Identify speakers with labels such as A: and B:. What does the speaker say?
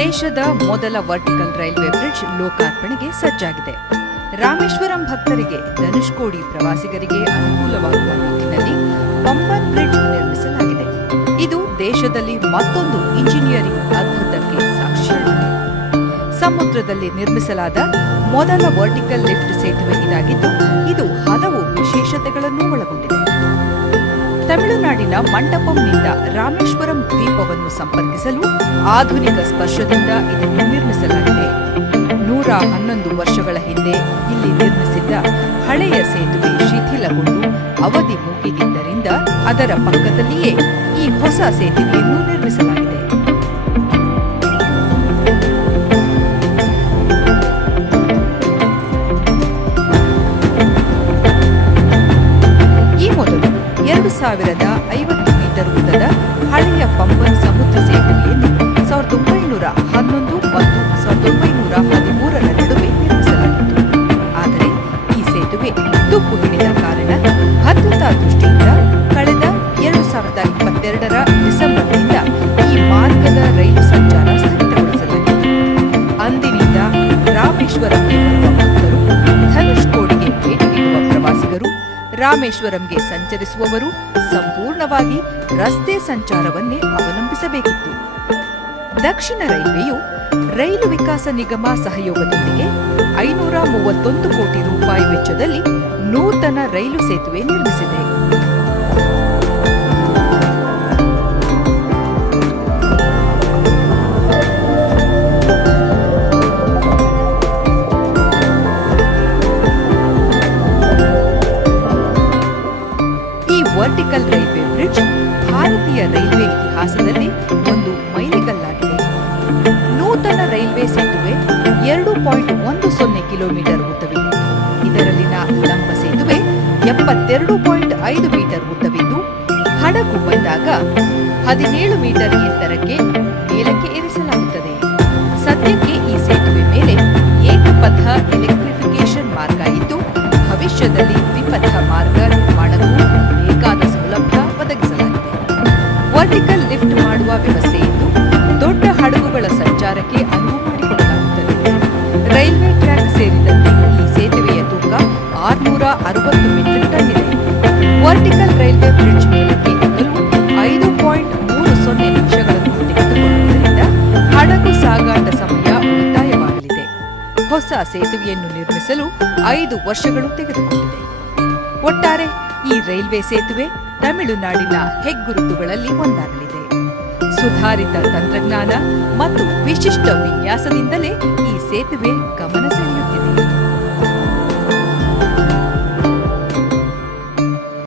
A: ದೇಶದ ಮೊದಲ vertical railway bridge ಲೋಕಾರ್ಪಣೆಗೆ ಸಜ್ಜಾಗಿದೆ. ರಾಮೇಶ್ವರಂ ಭಕ್ತರಿಗೆ ಧನುಷ್ಕೋಡಿ ಪ್ರವಾಸಿಗರಿಗೆ ಅನುಕೂಲವಾಗುವ ನಿಟ್ಟಿನಲ್ಲಿ ಪಂಬನ್ ಬ್ರಿಡ್ಜ್ ನಿರ್ಮಿಸಲಾಗಿದೆ. ಇದು ದೇಶದಲ್ಲಿ ಮತ್ತೊಂದು ಇಂಜಿನಿಯರಿಂಗ್ ಅದ್ಭುತಕ್ಕೆ ಸಾಕ್ಷಿಯಾಗಿದೆ. ಸಮುದ್ರದಲ್ಲಿ ನಿರ್ಮಿಸಲಾದ ಮೊದಲ ವರ್ಟಿಕಲ್ ಲಿಫ್ಟ್ ಸೇತುವೆ ಇದಾಗಿದ್ದು, ಇದು ಹಲವು ವಿಶೇಷತೆಗಳನ್ನು ಒಳಗೊಂಡಿದೆ. ತಮಿಳುನಾಡಿನ ಮಂಟಪಂನಿಂದ ರಾಮೇಶ್ವರಂ ದ್ವೀಪವನ್ನು ಸಂಪರ್ಕಿಸಲು ಆಧುನಿಕ ಸ್ಪರ್ಶದಿಂದ ಇದನ್ನು ನಿರ್ಮಿಸಲಾಗಿದೆ. ನೂರ ಹನ್ನೊಂದು ವರ್ಷಗಳ ಹಿಂದೆ ಇಲ್ಲಿ ನಿರ್ಮಿಸಿದ್ದ ಹಳೆಯ ಸೇತುವೆ ಶಿಥಿಲಗೊಂಡು ಅವಧಿ ಮುಗಿದಿದ್ದರಿಂದ ಅದರ ಪಕ್ಕದಲ್ಲಿಯೇ ಈ ಹೊಸ ಸೇತುವೆಯನ್ನು ನಿರ್ಮಿಸಲಾಗಿದೆ. ಎರಡು ಸಾವಿರದ ರಾಮೇಶ್ವರಂಗೆ ಸಂಚರಿಸುವವರು ಸಂಪೂರ್ಣವಾಗಿ ರಸ್ತೆ ಸಂಚಾರವನ್ನೇ ಅವಲಂಬಿಸಬೇಕಿತ್ತು. ದಕ್ಷಿಣ ರೈಲ್ವೆಯು ರೈಲು ವಿಕಾಸ ನಿಗಮ ಸಹಯೋಗದೊಂದಿಗೆ ಐನೂರ ಮೂವತ್ತೊಂದು ಕೋಟಿ ರೂಪಾಯಿ ವೆಚ್ಚದಲ್ಲಿ ನೂತನ ರೈಲು ಸೇತುವೆ ನಿರ್ಮಿಸಿದೆ. ವರ್ಟಿಕಲ್ ರೈಲ್ವೆ ಬ್ರಿಡ್ಜ್ ಭಾರತೀಯ ರೈಲ್ವೆ ಇತಿಹಾಸದಲ್ಲಿ ಒಂದು ಮೈಲಿಗಲ್ಲಾಗಿದೆ. ನೂತನ ರೈಲ್ವೆ ಸೇತುವೆ ಎರಡು ಪಾಯಿಂಟ್ ಒಂದು ಸೊನ್ನೆ ಕಿಲೋಮೀಟರ್ ಉದ್ದವಿದೆ ಇದರಲ್ಲಿನ ಲಂಬ ಸೇತುವೆ ಎಪ್ಪತ್ತೆರಡು ಪಾಯಿಂಟ್ ಐದು ಮೀಟರ್ ಉದ್ದವಿದ್ದು, ಹಡಗು ಬಂದಾಗ ಹದಿನೇಳು ಮೀಟರ್ ಎತ್ತರಕ್ಕೆ ಮೇಲಕ್ಕೆ ಏರಿಸಲಾಗುತ್ತದೆ. ಸದ್ಯಕ್ಕೆ ಈ ಸೇತುವೆ ಮೇಲೆ ಏಕಪಥ ವರ್ಟಿಕಲ್ ಲಿಫ್ಟ್ ಮಾಡುವ ವ್ಯವಸ್ಥೆ ದೊಡ್ಡ ಹಡಗುಗಳ ಸಂಚಾರಕ್ಕೆ ಅನುವು ಮಾಡಿಕೊಡಲಾಗುತ್ತದೆ. ರೈಲ್ವೆ ಟ್ರ್ಯಾಕ್ ಸೇರಿದಂತೆ ಈ ಸೇತುವೆಯ ತೂಕ ಆರುನೂರ ಅರವತ್ತು ಮೀಟರ್ ಟನ್ ಇದೆ. ವರ್ಟಿಕಲ್ ರೈಲ್ವೆ ಬ್ರಿಡ್ಜ್ ಮೇಲಕ್ಕೆ ಎತ್ತಲು ಐದು ಪಾಯಿಂಟ್ ಮೂರು ಸೊನ್ನೆ ನಿಮಿಷಗಳನ್ನು ತೆಗೆದುಕೊಳ್ಳುವುದರಿಂದ ಹಡಗು ಸಾಗಾಟ ಸಮಯ ಉಳಿತಾಯವಾಗಲಿದೆ ಹೊಸ ಸೇತುವೆಯನ್ನು ನಿರ್ಮಿಸಲು ಐದು ವರ್ಷಗಳು ತೆಗೆದುಕೊಂಡಿದೆ. ಒಟ್ಟಾರೆ ಈ ರೈಲ್ವೆ ಸೇತುವೆ ತಮಿಳುನಾಡಿನ ಹೆಗ್ಗುರುತುಗಳಲ್ಲಿ ಒಂದಾಗಲಿದೆ. ಸುಧಾರಿತ ತಂತ್ರಜ್ಞಾನ ಮತ್ತು ವಿಶಿಷ್ಟ ವಿನ್ಯಾಸದಿಂದಲೇ ಈ ಸೇತುವೆ ಗಮನ ಸೆಳೆಯುತ್ತಿದೆ.